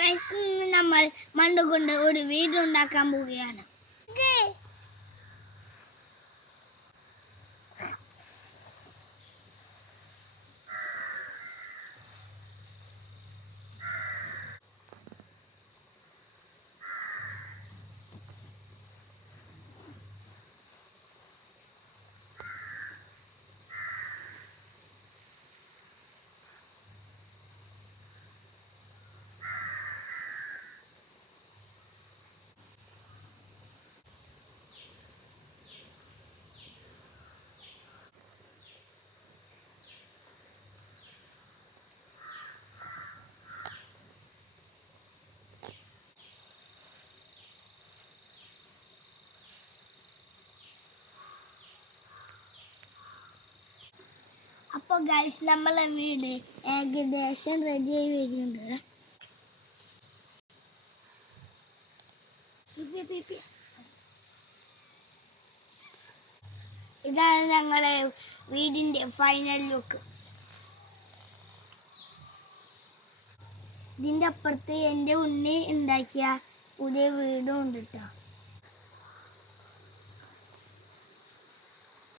Guys ഇന്ന് നമ്മൾ മണ്ണ് കൊണ്ട് ഒരു വീട് ഉണ്ടാക്കാൻ പോവുകയാണ്. അപ്പോൾ ഗൈസ് നമ്മളെ വീട് ഏകദേശം റെഡിയായി വരുന്നുണ്ട്. ഇതാണ് ഞങ്ങളെ വീടിൻ്റെ ഫൈനൽ ലുക്ക്. ഇതിൻ്റെ അപ്പുറത്ത് എൻ്റെ ഉണ്ണി ഉണ്ടാക്കിയ പുതിയ വീടും ഉണ്ട് കേട്ടോ.